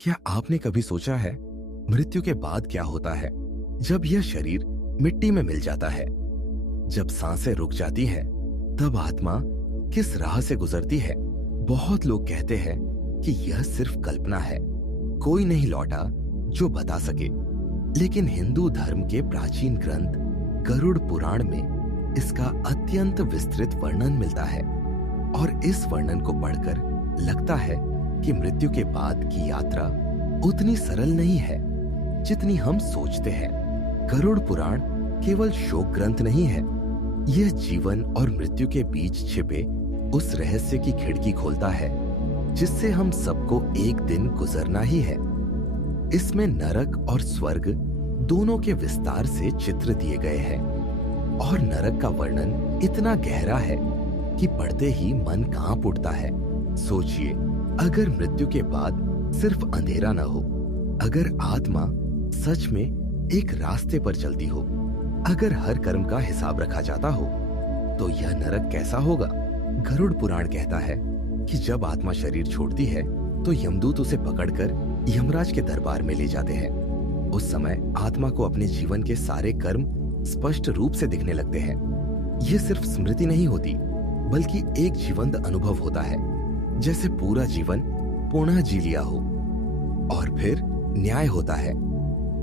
क्या आपने कभी सोचा है मृत्यु के बाद क्या होता है जब यह शरीर मिट्टी में मिल जाता है? जब सांसें रुक जाती हैं, तब आत्मा किस राह से गुजरती है? बहुत लोग कहते हैं कि यह सिर्फ कल्पना है, कोई नहीं लौटा जो बता सके। लेकिन हिंदू धर्म के प्राचीन ग्रंथ गरुड़ पुराण में इसका अत्यंत विस्तृत वर्णन मिलता है और इस वर्णन को पढ़कर लगता है कि मृत्यु के बाद की यात्रा उतनी सरल नहीं है जितनी हम सोचते हैं। गरुड़ पुराण केवल शोक ग्रंथ नहीं है, यह जीवन और मृत्यु के बीच छिपे उस रहस्य की खिड़की खोलता है जिससे हम सबको एक दिन गुजरना ही है। इसमें नरक और स्वर्ग दोनों के विस्तार से चित्र दिए गए हैं और नरक का वर्णन इतना गहरा है कि पढ़ते ही मन कांप उठता है। सोचिए, अगर मृत्यु के बाद सिर्फ अंधेरा न हो, अगर आत्मा सच में एक रास्ते पर चलती हो, अगर हर कर्म का हिसाब रखा जाता हो, तो यह नरक कैसा होगा? गरुड़ पुराण कहता है कि जब आत्मा शरीर छोड़ती है तो यमदूत उसे पकड़कर यमराज के दरबार में ले जाते हैं। उस समय आत्मा को अपने जीवन के सारे कर्म स्पष्ट रूप से दिखने लगते हैं। यह सिर्फ स्मृति नहीं होती, बल्कि एक जीवंत अनुभव होता है, जैसे पूरा जीवन पुनः जी लिया हो। और फिर न्याय होता है।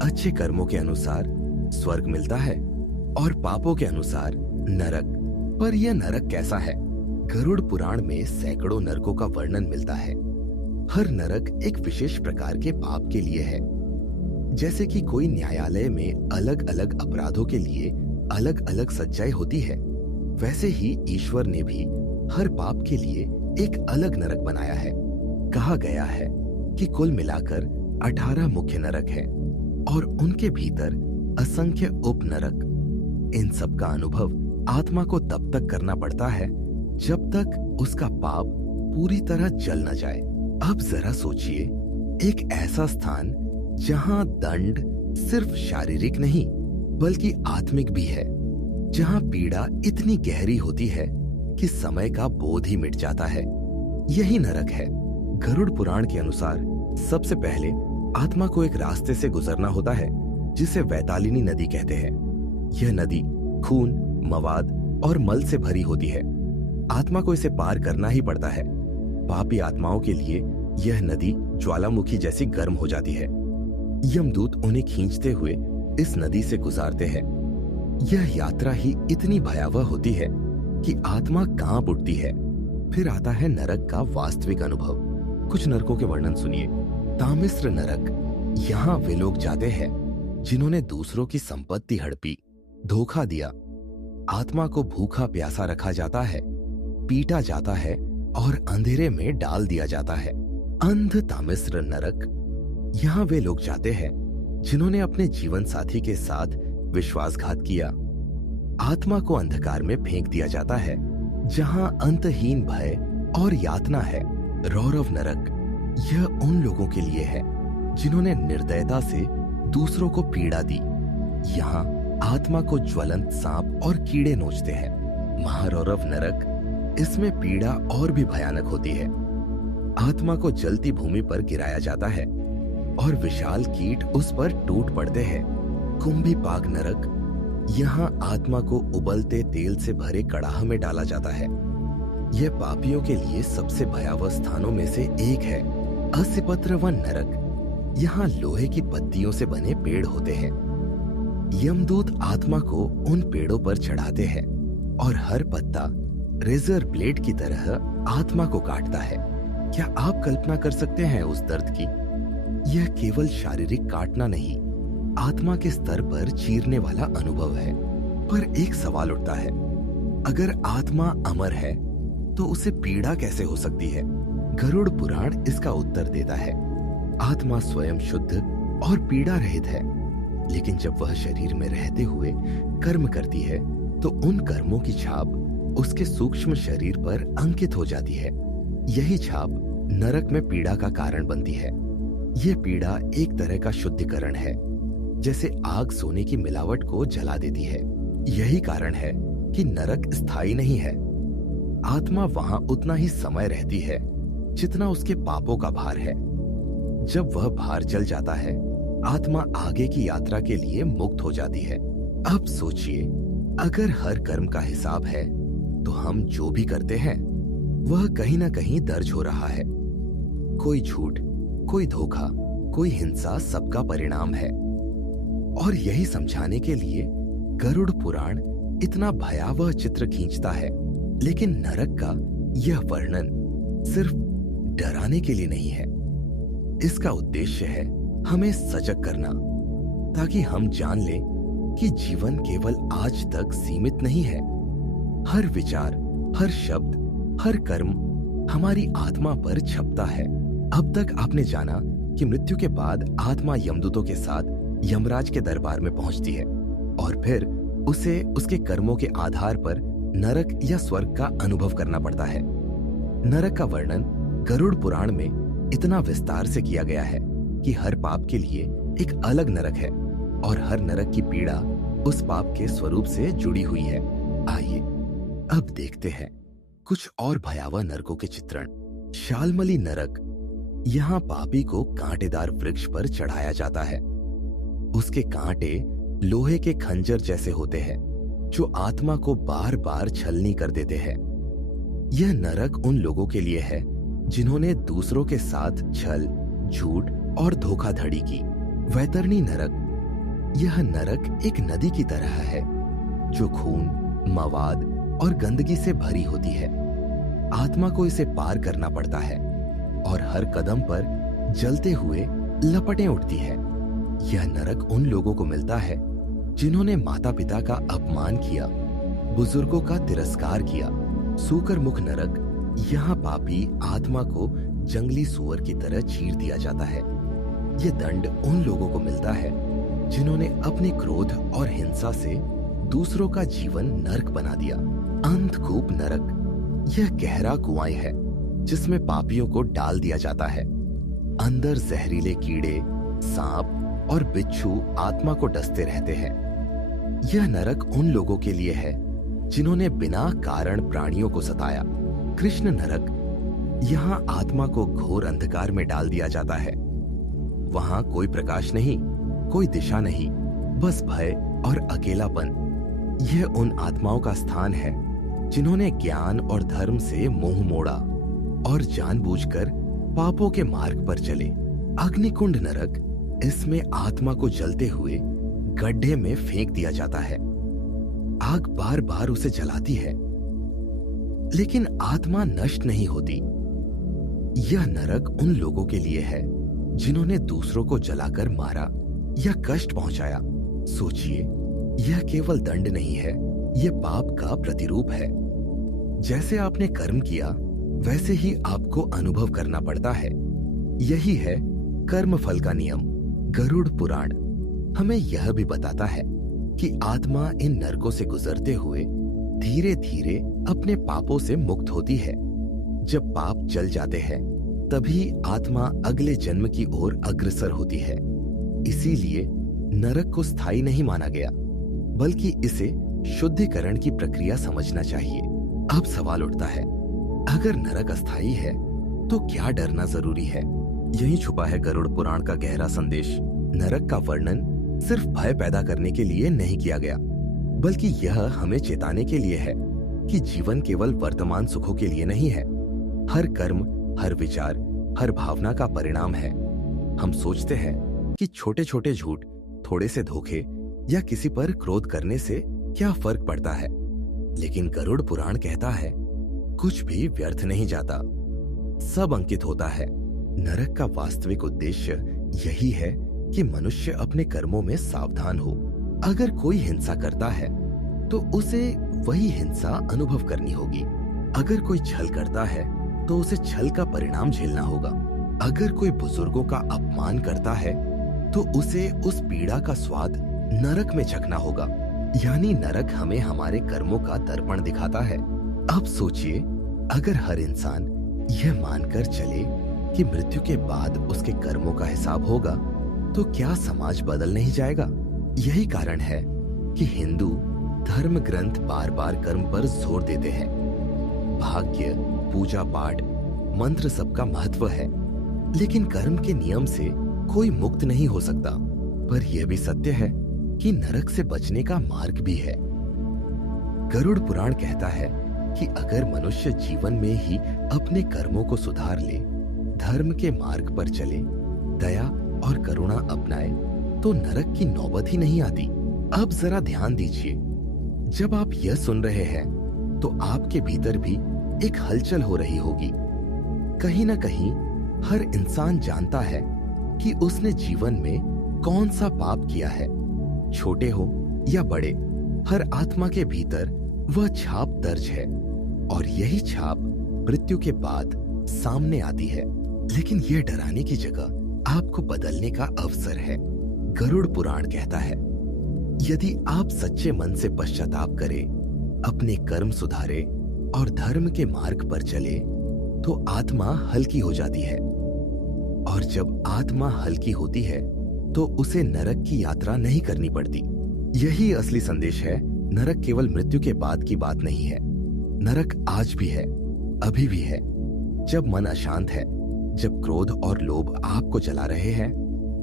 अच्छे कर्मों के अनुसार स्वर्ग मिलता है और पापों के अनुसार नरक। पर यह नरक कैसा है? गरुड़ पुराण में सैकड़ों नरकों का वर्णन मिलता है। हर नरक एक विशेष प्रकार के पाप के लिए है। जैसे कि कोई न्यायालय में अलग अलग अपराधों के लिए अलग अलग सच्चाई होती है, वैसे ही ईश्वर ने भी हर पाप के लिए एक अलग नरक बनाया है। कहा गया है कि कुल मिलाकर 18 मुख्य नरक हैं और उनके भीतर असंख्य उप नरक। इन सब का अनुभव आत्मा को तब तक करना पड़ता है जब तक उसका पाप पूरी तरह जल न जाए। अब जरा सोचिए, एक ऐसा स्थान जहां दंड सिर्फ शारीरिक नहीं बल्कि आत्मिक भी है, जहां पीड़ा इतनी गहरी होती है कि समय का बोध ही मिट जाता है। यही नरक है। गरुड़ पुराण के अनुसार सबसे पहले आत्मा को एक रास्ते से गुजरना होता है जिसे वैतालिनी नदी कहते हैं। यह नदी खून, मवाद और मल से भरी होती है। आत्मा को इसे पार करना ही पड़ता है। पापी आत्माओं के लिए यह नदी ज्वालामुखी जैसी गर्म हो जाती है। यमदूत उन्हें खींचते हुए इस नदी से गुजारते हैं। यह यात्रा ही इतनी भयावह होती है कि आत्मा कांप उठती है। फिर आता है नरक का वास्तविक अनुभव। कुछ नरकों के वर्णन सुनिए। तामिस्र नरक। यहाँ वे लोग जाते हैं जिन्होंने दूसरों की संपत्ति हड़पी, धोखा दिया। आत्मा को भूखा प्यासा रखा जाता है, पीटा जाता है और अंधेरे में डाल दिया जाता है। अंध तामिस्र नरक। यहाँ वे लोग जाते हैं जिन्होंने अपने जीवन साथी के साथ विश्वासघात किया। आत्मा को अंधकार में फेंक दिया जाता है जहां अंतहीन भय और यातना है। रौरव नरक। यह उन लोगों के लिए है जिन्होंने निर्दयता से दूसरों को पीड़ा दी। यहाँ आत्मा को ज्वलंत सांप और कीड़े नोचते हैं। महारौरव नरक। इसमें पीड़ा और भी भयानक होती है। आत्मा को जलती भूमि पर गिराया जाता है और विशाल कीट उस पर टूट पड़ते हैं। कुंभीपाक नरक। यहाँ आत्मा को उबलते तेल से भरे कड़ाह में डाला जाता है। यह पापियों के लिए सबसे भयावह स्थानों में से एक है। असिपत्रवन नरक। यहाँ लोहे की पत्तियों से बने पेड़ होते हैं। यमदूत आत्मा को उन पेड़ों पर चढ़ाते हैं और हर पत्ता रेजर ब्लेड की तरह आत्मा को काटता है। क्या आप कल्पना कर सकते हैं उस दर्द की? यह केवल शारीरिक काटना नहीं, आत्मा के स्तर पर चीरने वाला अनुभव है। पर एक सवाल उठता है, अगर आत्मा अमर है तो उसे पीड़ा कैसे हो सकती है? गरुड़ पुराण इसका उत्तर देता है। आत्मा स्वयं शुद्ध और पीड़ा रहित है, लेकिन जब वह शरीर में रहते हुए कर्म करती है तो उन कर्मों की छाप उसके सूक्ष्म शरीर पर अंकित हो जाती है। यही छाप नरक में पीड़ा का कारण बनती है। यह पीड़ा एक तरह का शुद्धिकरण है, जैसे आग सोने की मिलावट को जला देती है। यही कारण है कि नरक स्थायी नहीं है। आत्मा वहां उतना ही समय रहती है जितना उसके पापों का भार है। जब वह बाहर चल जाता है, आत्मा आगे की यात्रा के लिए मुक्त हो जाती है। अब सोचिए, अगर हर कर्म का हिसाब है तो हम जो भी करते हैं वह कहीं ना कहीं दर्ज हो रहा है। कोई झूठ, कोई धोखा, कोई हिंसा सबका परिणाम है। और यही समझाने के लिए गरुड़ पुराण इतना भयावह चित्र खींचता है। लेकिन नरक का यह वर्णन सिर्फ डराने के लिए नहीं है। इसका उद्देश्य है हमें सजग करना, ताकि हम जान लें कि जीवन केवल आज तक सीमित नहीं है। हर विचार, हर शब्द, हर कर्म हमारी आत्मा पर छपता है। अब तक आपने जाना कि मृत्यु के बाद आत्मा यमदूतों के साथ यमराज के दरबार में पहुंचती है और फिर उसे उसके कर्मों के आधार पर नरक या स्वर्ग का अनुभव करना पड़ता है। नरक का वर्णन गरुड़ पुराण में इतना विस्तार से किया गया है कि हर पाप के लिए एक अलग नरक है और हर नरक की पीड़ा उस पाप के स्वरूप से जुड़ी हुई है। आइए अब देखते हैं कुछ और भयावह नरकों के चित्रण। शालमली नरक। यहाँ पापी को कांटेदार वृक्ष पर चढ़ाया जाता है। उसके कांटे लोहे के खंजर जैसे होते हैं जो आत्मा को बार बार छलनी कर देते हैं। यह नरक उन लोगों के लिए है जिन्होंने दूसरों के साथ छल, झूठ और धोखाधड़ी की। वैतरणी नरक। यह नरक एक नदी की तरह है जो खून, मवाद और गंदगी से भरी होती है। आत्मा को इसे पार करना पड़ता है और हर कदम पर जलते हुए लपटें उठती है। यह नरक उन लोगों को मिलता है जिन्होंने माता पिता का अपमान किया, बुजुर्गों का तिरस्कार किया। सूकर मुख नरक। यहाँ पापी आत्मा को जंगली सुअर की तरह चीर दिया जाता है। यह दंड उन लोगों को मिलता है जिन्होंने अपने क्रोध और हिंसा से दूसरों का जीवन नरक बना दिया। अंधकूप नरक। यह गहरा कुआं है जिसमें पापियों को डाल दिया जाता है। अंदर जहरीले कीड़े, सांप और बिच्छू आत्मा को डसते रहते हैं। यह नरक उन लोगों के लिए है जिन्होंने बिना कारण प्राणियों को सताया। कृष्ण नरक। यहाँ आत्मा को घोर अंधकार में डाल दिया जाता है। वहां कोई प्रकाश नहीं, कोई दिशा नहीं, बस भय और अकेलापन। यह उन आत्माओं का स्थान है जिन्होंने ज्ञान और धर्म से मोह मोड़ा और जानबूझकर पापों के मार्ग पर चले। अग्निकुंड नरक। इसमें आत्मा को जलते हुए गड्ढे में फेंक दिया जाता है। आग बार बार उसे जलाती है, लेकिन आत्मा नष्ट नहीं होती। यह नरक उन लोगों के लिए है जिन्होंने दूसरों को जलाकर मारा या कष्ट पहुंचाया। सोचिए, यह केवल दंड नहीं है, यह पाप का प्रतिरूप है। जैसे आपने कर्म किया वैसे ही आपको अनुभव करना पड़ता है। यही है कर्म फल का नियम। गरुड़ पुराण हमें यह भी बताता है कि आत्मा इन नरकों से गुजरते हुए धीरे धीरे अपने पापों से मुक्त होती है। जब पाप जल जाते हैं तभी आत्मा अगले जन्म की ओर अग्रसर होती है। इसीलिए नरक को स्थायी नहीं माना गया, बल्कि इसे शुद्धिकरण की प्रक्रिया समझना चाहिए। अब सवाल उठता है, अगर नरक अस्थायी है तो क्या डरना जरूरी है? यही छुपा है गरुड़ पुराण का गहरा संदेश। नरक का वर्णन सिर्फ भय पैदा करने के लिए नहीं किया गया, बल्कि यह हमें चेताने के लिए है कि जीवन केवल वर्तमान सुखों के लिए नहीं है। हर कर्म, हर विचार, हर भावना का परिणाम है। हम सोचते हैं कि छोटे छोटे झूठ, थोड़े से धोखे या किसी पर क्रोध करने से क्या फर्क पड़ता है, लेकिन गरुड़ पुराण कहता है कुछ भी व्यर्थ नहीं जाता, सब अंकित होता है। नरक का वास्तविक उद्देश्य यही है कि मनुष्य अपने कर्मों में सावधान हो। अगर कोई हिंसा करता है तो उसे वही हिंसा अनुभव करनी होगी। अगर कोई छल करता है तो उसे छल का परिणाम झेलना होगा। अगर कोई बुजुर्गों का अपमान करता है तो उसे उस पीड़ा का स्वाद नरक में चखना होगा। यानी नरक हमें हमारे कर्मों का दर्पण दिखाता है। अब सोचिए, अगर हर इंसान यह मानकर चले कि मृत्यु के बाद उसके कर्मों का हिसाब होगा तो क्या समाज बदल नहीं जाएगा? यही कारण है कि हिंदू धर्म ग्रंथ बार बार कर्म पर जोर देते हैं। भाग्य, पूजा पाठ, मंत्र सबका महत्व है, लेकिन कर्म के नियम से कोई मुक्त नहीं हो सकता। पर यह भी सत्य है कि नरक से बचने का मार्ग भी है। गरुड़ पुराण कहता है कि अगर मनुष्य जीवन में ही अपने कर्मों को सुधार ले, धर्म के मार्ग पर चले, दया और करुणा अपनाए, तो नरक की नौबत ही नहीं आती। अब जरा ध्यान दीजिए, जब आप यह सुन रहे हैं तो आपके भीतर भी एक हलचल हो रही होगी। कहीं ना कहीं हर इंसान जानता है कि उसने जीवन में कौन सा पाप किया है। छोटे हो या बड़े, हर आत्मा के भीतर वह छाप दर्ज है और यही छाप मृत्यु के बाद सामने आती है। लेकिन यह डराने की जगह आपको बदलने का अवसर है। गरुड़ पुराण कहता है, यदि आप सच्चे मन से पश्चाताप करें, अपने कर्म सुधारे और धर्म के मार्ग पर चले, तो आत्मा हल्की हो जाती है। और जब आत्मा हल्की होती है तो उसे नरक की यात्रा नहीं करनी पड़ती। यही असली संदेश है। नरक केवल मृत्यु के बाद की बात नहीं है। नरक आज भी है, अभी भी है। जब मन अशांत है, जब क्रोध और लोभ आपको जला रहे हैं,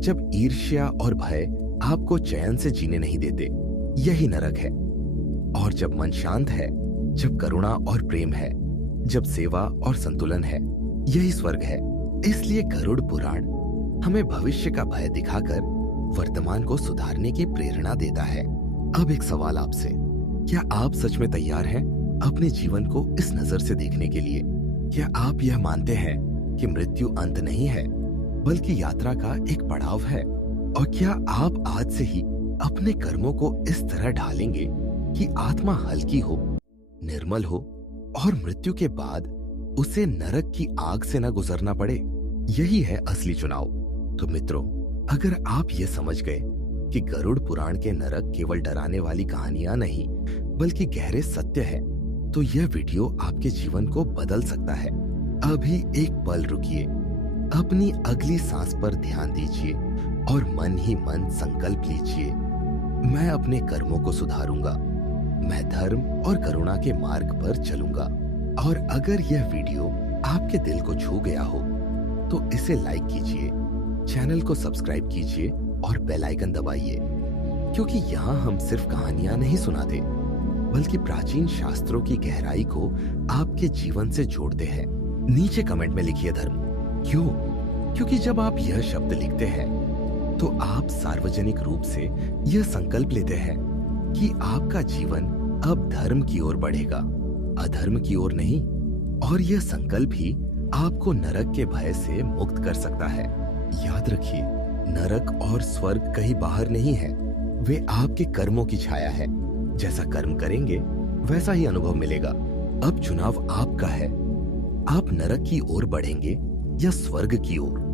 जब ईर्ष्या और भय आपको चैन से जीने नहीं देते, यही नरक है। और जब मन शांत है, जब करुणा और प्रेम है, जब सेवा और संतुलन है, यही स्वर्ग है। इसलिए गरुड़ पुराण हमें भविष्य का भय दिखाकर वर्तमान को सुधारने की प्रेरणा देता है। अब एक सवाल आपसे, क्या आप सच में तैयार हैं अपने जीवन को इस नजर से देखने के लिए? क्या आप यह मानते हैं कि मृत्यु अंत नहीं है, बल्कि यात्रा का एक पड़ाव है? और क्या आप आज से ही अपने कर्मों को इस तरह ढालेंगे कि आत्मा हल्की हो, निर्मल हो और मृत्यु के बाद उसे नरक की आग से न गुजरना पड़े? यही है असली चुनाव। तो मित्रों, अगर आप ये समझ गए कि गरुड़ पुराण के नरक केवल डराने वाली कहानियां नहीं, बल्कि गहरे सत्य है, तो यह वीडियो आपके जीवन को बदल सकता है। अभी एक पल रुकिए, अपनी अगली सांस पर ध्यान दीजिए और मन ही मन संकल्प लीजिए, मैं अपने कर्मों को सुधारूंगा, मैं धर्म और करुणा के मार्ग पर चलूंगा। और अगर यह वीडियो आपके दिल को छू गया हो तो इसे लाइक कीजिए, चैनल को सब्सक्राइब कीजिए और बेल आइकन दबाइए, क्योंकि यहाँ हम सिर्फ कहानियां नहीं सुनाते, बल्कि प्राचीन शास्त्रों की गहराई को आपके जीवन से जोड़ते हैं। नीचे कमेंट में लिखिए धर्म। क्यों? क्योंकि जब आप यह शब्द लिखते हैं तो आप सार्वजनिक रूप से यह संकल्प लेते हैं कि आपका जीवन अब धर्म की ओर बढ़ेगा, अधर्म की ओर नहीं। और यह संकल्प ही आपको नरक के भय से मुक्त कर सकता है। याद रखिए, नरक और स्वर्ग कहीं बाहर नहीं है, वे आपके कर्मों की छाया है। जैसा कर्म करेंगे वैसा ही अनुभव मिलेगा। अब चुनाव आपका है, आप नरक की ओर बढ़ेंगे या स्वर्ग की ओर।